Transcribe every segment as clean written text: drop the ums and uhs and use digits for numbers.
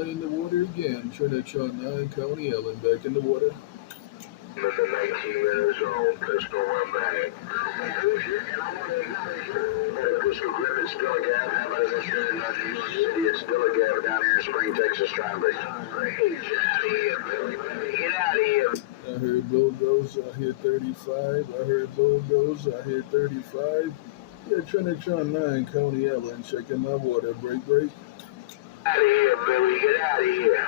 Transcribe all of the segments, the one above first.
In the water again. Trinitron9, Coney Ellen, back in the water. Number 19 years old, pistol one bag. Pistol grip is still a gap. How about this here in New York City? It's still a gap down here in Spring, Texas, Strawberry. Get out of here. I heard Bulldozer, I hear 35. I heard Bulldozer, I hear 35. Yeah, Trinitron9, Coney Ellen, checking my water. Break. Get out of here, Billy. Get out of here.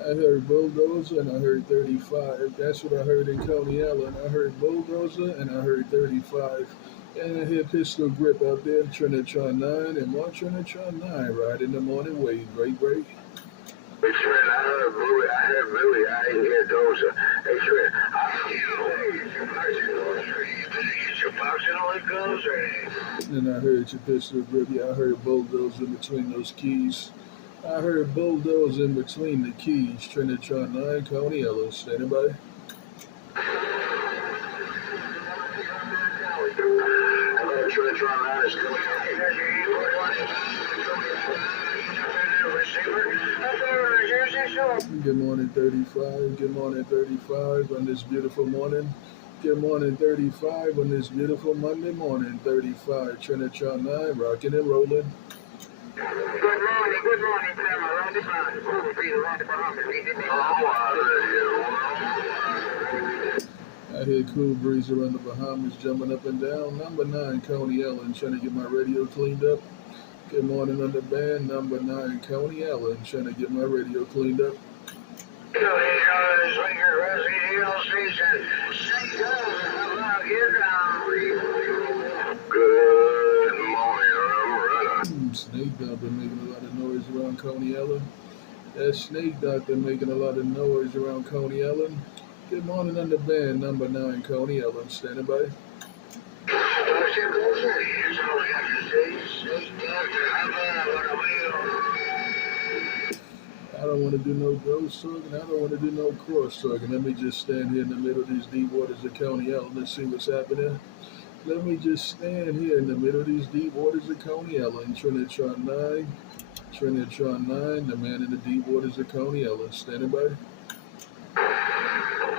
I heard Bulldozer and I heard 35. That's what I heard in Coney Ellen. I heard Bulldozer and I heard 35. And I hear Pistol Grip out there, Trinitron9 and more Trinitron9 right in the morning wave. Break. Hey, Trent, I heard Billy. I ain't hear Dozer. Hey, Trent, I heard your boxing only goes or And I heard your Pistol Grip. Yeah, I heard Bulldozer in between those keys. I heard Bulldozer in between the keys. Trinitron9, Coney Ellen. Standing by. Trinitron9 is still Good morning, 35. Good morning, 35 on this beautiful morning. Good morning, 35 on this beautiful Monday morning. 35, Trinitron9, rocking and rolling. Good morning, I hear Cool Breeze around the Bahamas jumping up and down. Number 9, Coney Ellen, trying to get my radio cleaned up. Good morning on the band. Number 9, Coney Ellen, trying to get my radio cleaned up. Good morning, Snake Doctor making a lot of noise around Coney Ellen. That Snake Doctor making a lot of noise around Coney Ellen. Good morning on the band. Number 9, Coney Ellen, standing by. I don't want to do no ghost talking. I don't want to do no cross talking. Let me just stand here in the middle of these deep waters of Coney Ellen and see what's happening. Let me just stand here in the middle of these deep waters of Coney Ellen. Trinitron9, the man in the deep waters of Coney Ellen, standing by.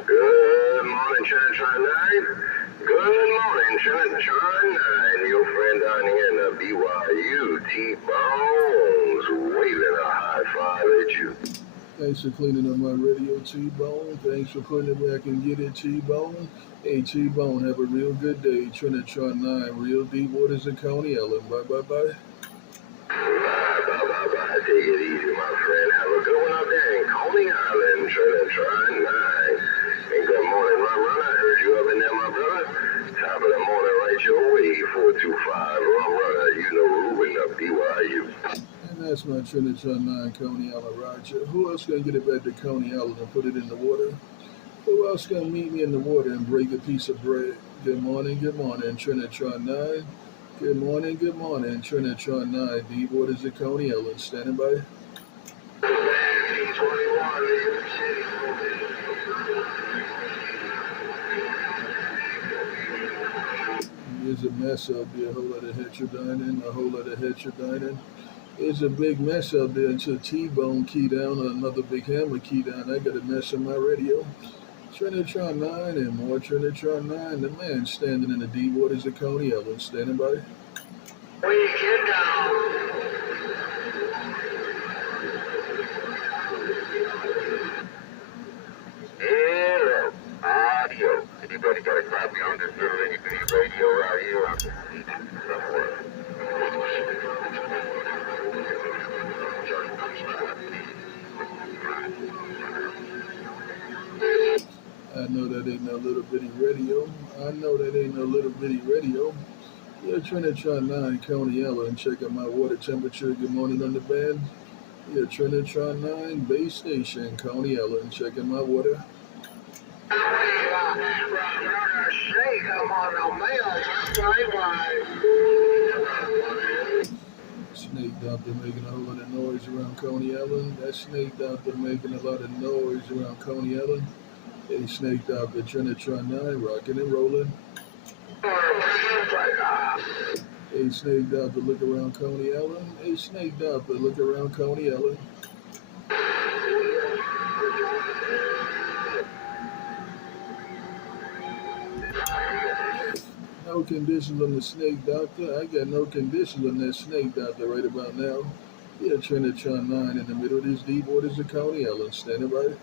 Good morning, Trinitron9. Good morning, Trinitron9. Your friend down here in the BYU, T-Bones, waving a high five at you. Thanks for cleaning up my radio, T-Bone. Thanks for putting it back and get it, T-Bone. Hey, T-Bone, have a real good day. Trinitron9, real deep waters of Coney Ellen. Bye. Bye. Take it easy, my friend. Have a good one out there in Coney Island, Trinitron9. And good morning, Run. I heard you up in there, my brother. Top of the morning, right your way, 425. Run. You know who in the BYU. And that's my Trinitron9 Coney Island Roger. Who else gonna get it back to Coney Island and put it in the water? Who else gonna meet me in the water and break a piece of bread? Good morning, Trinitron9. Good morning, Trinitron9. Deep waters of Coney Island, standing by. There's a mess up there, a whole lot of heterodyning. There's a big mess up there until T-Bone key down or another big hammer key down. I got a mess on my radio. Trinitron9 and more Trinitron9. The man standing in the deep waters of Coney Ellen, standing by. We get down. Hello. Audio. Anybody got a copy on this little itty-bitty radio out here? I know that ain't no little bitty radio. Yeah, Trinitron9, Coney Ellen, checking my water temperature. Good morning on the band. Yeah, Trinitron9, base station, Coney Ellen, checking my water. Snake Doctor making a whole lot of noise around Coney Ellen. That Snake Doctor making a lot of noise around Coney Ellen. Hey, Snake Doctor, Trinitron9, rocking and rolling. Hey, They snaked out to look around Coney Island. They snaked out to look around Coney Island. No conditions on the snake doctor. I got no conditions on that snake doctor right about now. Yeah, Trinitron9 in the middle of these deep waters of Coney Island. Standing by.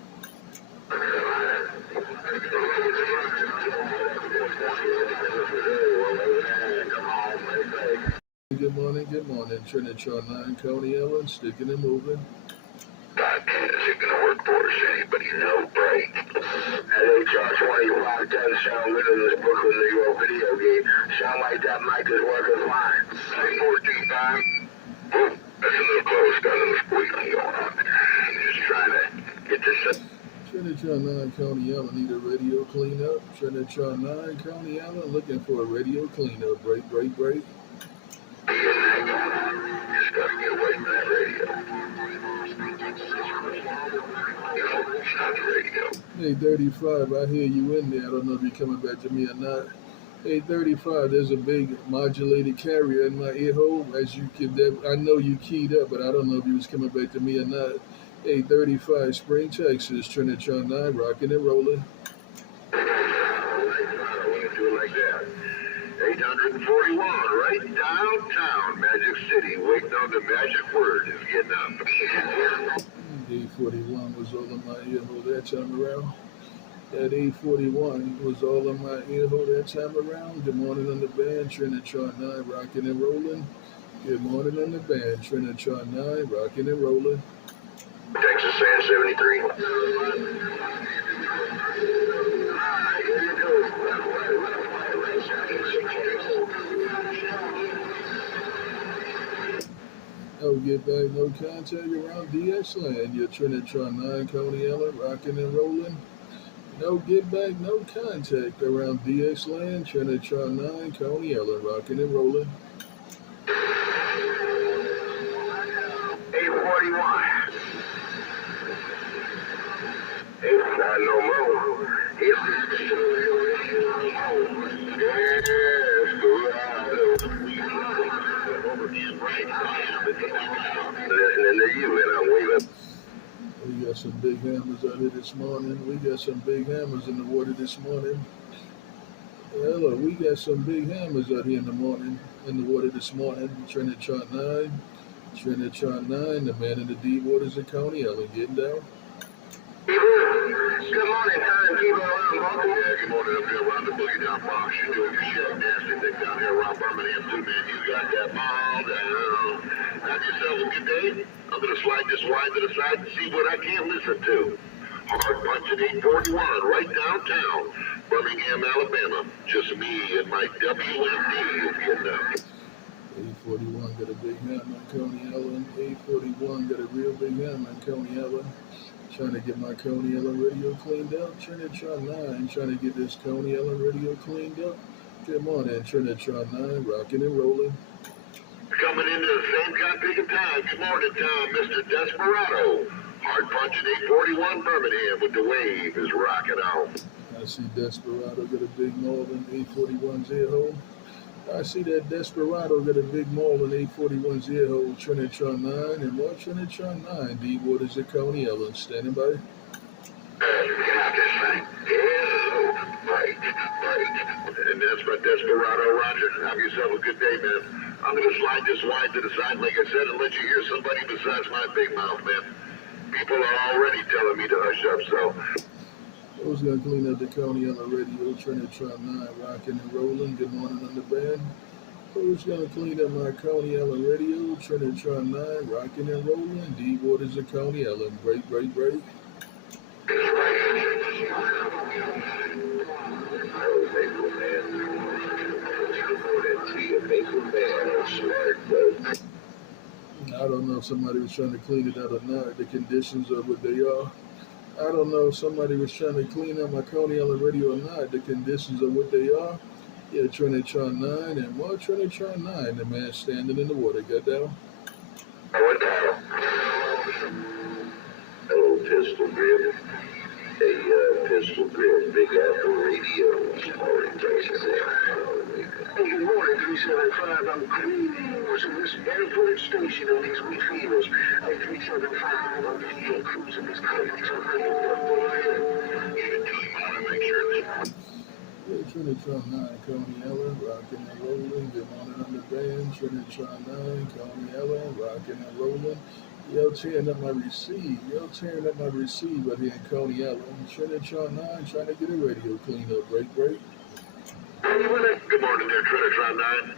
Good morning, Trinitron9, Coney Island, sticking and moving. You're gonna work for us, anybody no break. HR-25 does sound good in this Brooklyn, New York video game. Sound like that mic is working fine. 14-5. That's a little close, got a little squeaking going on. Just trying to get this up. Trinitron9 Coney Island need a radio cleanup. Trinitron9 Coney Island looking for a radio cleanup. Break. Just gotta get away from that radio. Stop the radio. Hey, 35, I hear you in there. I don't know if you're coming back to me or not. Hey, 35, there's a big modulated carrier in my ear hole. As you can, I know you keyed up, but I don't know if you was coming back to me or not. Hey, 35, Spring, Texas, Trinitron9, rocking and rolling. Do it like that. 841, right downtown, Magic City, waiting on the magic word is getting up. 841 was all in my ear hole that time around. That 841 was all in my ear hole that time around. Good morning on the band, Trinitron9, rocking and rolling. Good morning on the band, Trinitron9, rocking and rolling. Texas Sand 73. No get back, no contact around DX land. Your Trinitron9 Coney Island, rocking and rolling. No get back, no contact around DX land. Trinitron9 Coney Island, rocking and rolling. 841. 841 no more. Listening to you, and I'm waving. We got some big hammers out here this morning. We got some big hammers in the water this morning. Hello, we got some big hammers out here in the morning, in the water this morning. Trinitron9, the man in the deep waters of Coney Island, getting down. Good morning, time. Keep it around, Bubba. Yeah, good morning up here around the boogie down box. You're doing your shit nasty thing down here around Birmingham too, man. You got that ball down. Have yourself a good day. I'm going to slide this wide to the side and see what I can listen to. Hard punching 841 right downtown, Birmingham, Alabama. Just me and my WMD, if you know. 841 got a big hammer in Coney Island. 841 got a real big hammer in Coney Island. Trying to get my Coney Island radio cleaned up. Trinitron9 trying to get this Coney Island radio cleaned up. Good morning, Trinitron9, rocking and rolling. Coming into the same goddamn time. Good morning, Tom, Mr. Desperado. Hard punching 841 Birmingham with the wave is rocking out. I see Desperado got a big maul in 841's ear hole. I see that Desperado got a big maul in 841's ear hole. Trinitron9 and more Trinitron9. Deep waters of Coney Island, standing by. Right. And that's my Desperado, Roger. Have yourself a good day, man. I'm going to slide this wide to the side, like I said, and let you hear somebody besides my big mouth, man. People are already telling me to hush up, so. Who's going to clean up the Coney Island radio? Trinitron9, rocking and rolling. Good morning on the band. Who's going to clean up my Coney Island radio? Trinitron9, rocking and rolling. Deep waters of Coney Island. Break. I don't know if somebody was trying to clean it out or not. The conditions of what they are. I don't know if somebody was trying to clean up my Coney Island radio or not. The conditions of what they are. Yeah, Trinitron9 and more Trinitron9. The man standing in the water. Got down. Hello, Pistol Grip. Hey, Pistol Grip, Big Apple Radio. Orientation. Hey, good morning, 375. I'm cruising this airport station in these wheat fields. Hey, 375, I'm cruising this crazy Yeah, Trinitron9, Coney Ellen, rocking and rolling. Good morning on the band. Trinitron9, Coney Ellen, rocking and rolling. Yo, tearing up my receive. Yo, tearing up my receive right here in Coney Ellen. Trinitron9 trying to get a radio cleaned up. Break. Good morning there, Trinitron9.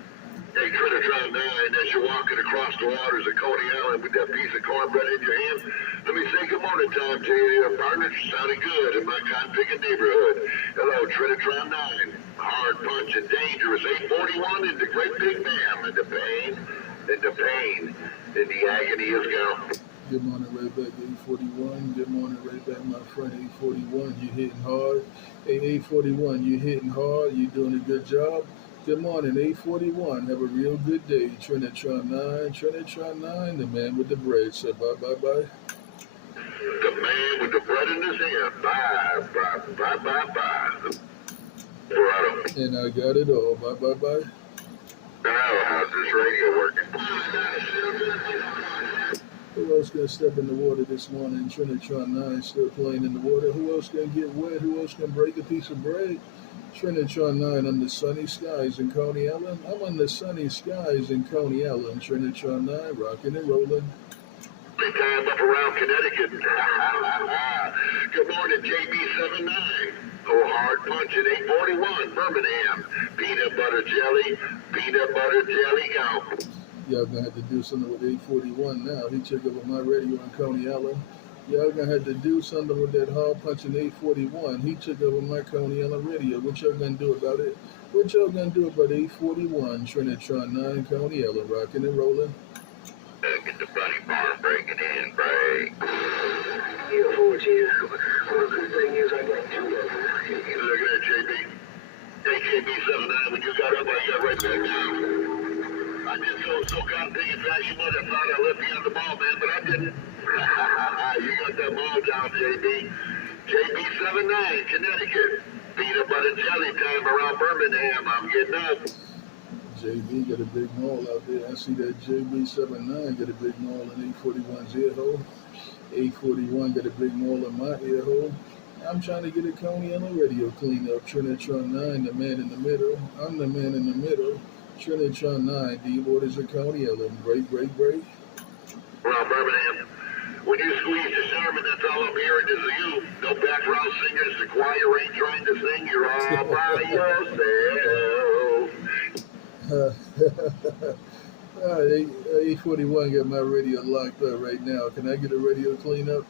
Hey, Trinitron9, as you're walking across the waters of Coney Island with that piece of cornbread in your hand, let me say good morning time to you, partner. Sounding good in my cotton-picking neighborhood. Hello, Trinitron9. Hard punch and dangerous. 841 into Great Big Bam. And the pain, and the agony is gone. Good morning, right back, 841. Good morning, right back, my friend, 841. You hitting hard. Hey, 841, you hitting hard. You doing a good job. Good morning, 841. Have a real good day. Trinitron9, the man with the bread. Said bye. The man with the bread in his hand. Bye. Brother. And I got it all. Bye. Now, how's this radio working? Who else gonna step in the water this morning? Trinitron9 still playing in the water. Who else gonna get wet? Who else gonna break a piece of bread? Trinitron9 on the sunny skies in Coney Island. I'm on the sunny skies in Coney Island. Trinitron9 rocking and rolling. Big time up around Connecticut. Good morning, JB79. Oh, hard punch at 841, Birmingham. Peanut butter jelly, go. Y'all gonna have to do something with 841 now. He took over my radio in Coney Island. Y'all gonna have to do something with that hard punching 841. He took over my Coney Island radio. What y'all gonna do about it? What y'all gonna do about 841? Trinitron9, Coney Island, rocking and rolling. Get the buddy bar breaking in, break. Yeah, 14. Well, the thing is, I got two of them. You looking at JB? Hey, JB79, when you got up, I got right back down. I did so cotton-picking fast, you might have thought I left you on the ball, man, but I didn't. You got that ball down, JB. JB79, Connecticut. Peanut butter jelly time around Birmingham. I'm getting up. JB got a big mall out there. I see that JB79 got a big mall in 841's ear hole. 841 got a big mall in my ear hole. I'm trying to get a Coney Island radio cleaned up. Trinitron9, the man in the middle. I'm the man in the middle. Trinitron9, the waters of Coney Island. Break. Well, Birmingham, when you squeeze the sermon, that's all I'm hearing is you. No background singers, the choir ain't trying to sing. You're all by yourself. 841 got my radio locked up right now. Can I get a radio cleanup?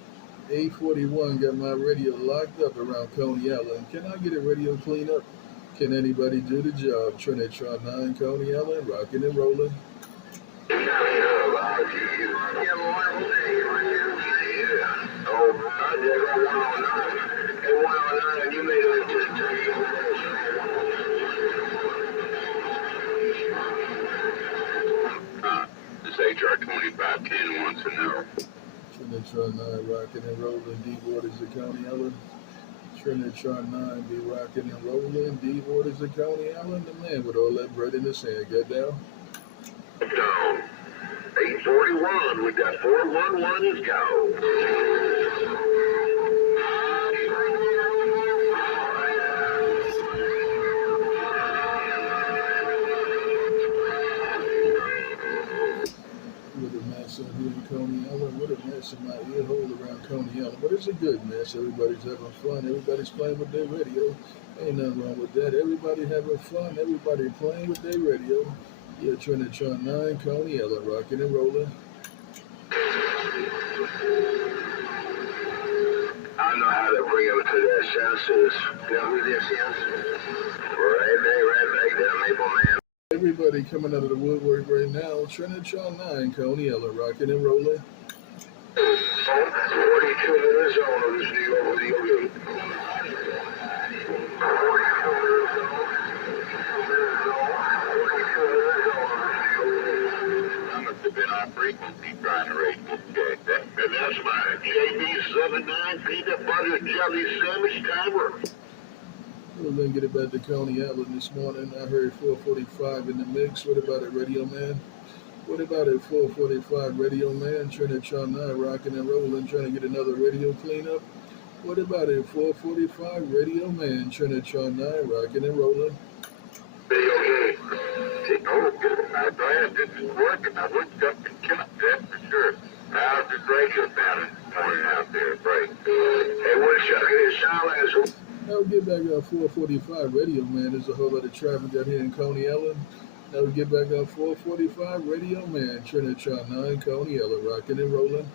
841 got my radio locked up around Coney Island. Can I get a radio cleanup? Can anybody do the job? Trinitron9, Coney Island, rocking and rolling. This HR 2510 wants to know. Trinitron9 rocking and rolling, deep waters of Coney Island. Trinitron9 be rocking and rolling, deep waters of Coney Island. The man with all that bread in his hand. Get down. Down. 841 with that 411 is go. Coney Island. What a mess in my ear hole around Coney Island. But it's a good mess. Everybody's having fun. Everybody's playing with their radio. Ain't nothing wrong with that. Everybody having fun. Everybody playing with their radio. Yeah, Trinitron9, Coney Island, rocking and rolling. I know how to bring them to their senses. Tell me their senses. Right there, Maple Man. Everybody coming out of the woodwork right now. Trinitron9, Coney Island, rocking and rolling. 42 in the zone of this New York video game. 42 in the zone. I must have been on frequency trying to rate this game. And that's my JB79 peanut butter jelly sandwich timer. We're gonna get it back to Coney Island this morning. I heard 445 in the mix. What about it, Radio Man? What about it, 445 Radio Man? Trinitron9 rocking and rolling, trying to get another radio cleanup. What about it, 445 Radio Man? Trinitron9 rocking and rolling. Okay. Oh, I'm glad this is working. I looked up and kept that for sure. How's the radio pattern going out there, break? Hey, what's your sound as Now we get back at 445 Radio Man. There's a whole lot of traffic out here in Coney Island. Now we get back at 445 Radio Man. Trinitron9 Coney Island rocking and rolling.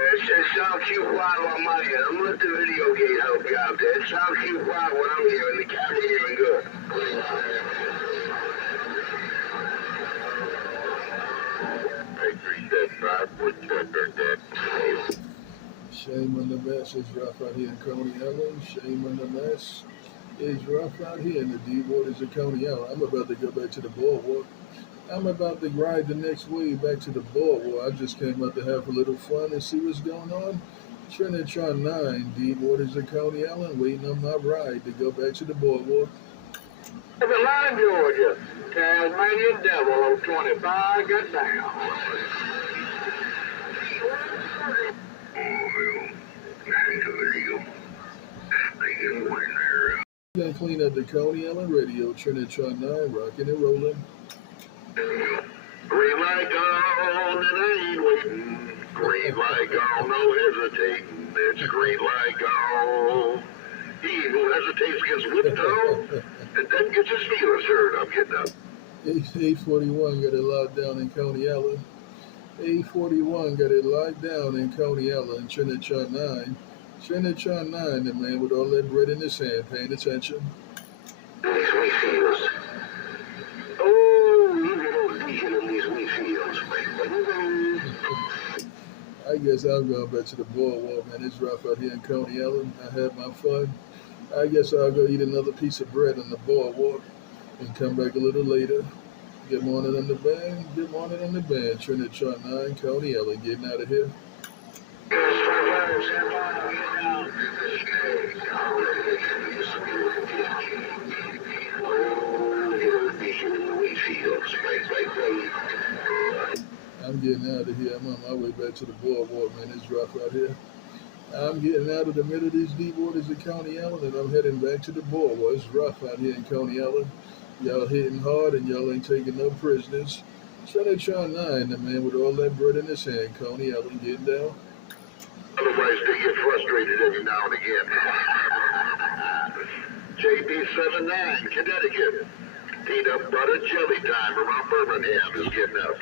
It says sound cute wild on my end. I'm gonna let the video gate help you out there. It sounds cute wild when I'm here and the camera hearing good. Shame on the mess. It's rough out here in Coney Island. Shame on the mess. It's rough out here in the deep waters of Coney Island. I'm about to go back to the boardwalk. I'm about to ride the next wave back to the boardwalk. I just came out to have a little fun and see what's going on. Trinitron9, deep waters of Coney Island, waiting on my ride to go back to the boardwalk. Atlanta, Georgia. Tasmanian Devil on 25 got down. Gonna clean up the Coney Island radio. Trinitron9 rocking and rolling. Green light on and I ain't waiting. Green light gone, no hesitating. It's green light gone. He who hesitates gets whipped out and then gets his feelings hurt. I'm getting up. 841 got it locked down in Coney Island. 841 got it locked down in Coney Island. Trinitron9. Trinitron9, the man with all that bread in his hand, paying attention. These wheat fields. Oh, look at those vision in these wheat fields. I guess I'll go back to the boardwalk, man. It's rough out here in Coney Island. I had my fun. I guess I'll go eat another piece of bread on the boardwalk and come back a little later. Good morning on the band. Good morning on the band. Trinitron9, Coney Island, getting out of here. I'm getting out of here. I'm on my way back to the boardwalk, man. It's rough out here. I'm getting out of the middle of these deep waters of Coney Island, and I'm heading back to the boardwalk. It's rough out here in Coney Island. Y'all hitting hard, and y'all ain't taking no prisoners. Trinitron9, the man with all that bread in his hand, Coney Island, getting down. Otherwise, they get frustrated every now and again. JB79, Connecticut. Peanut butter jelly time around Birmingham is getting up.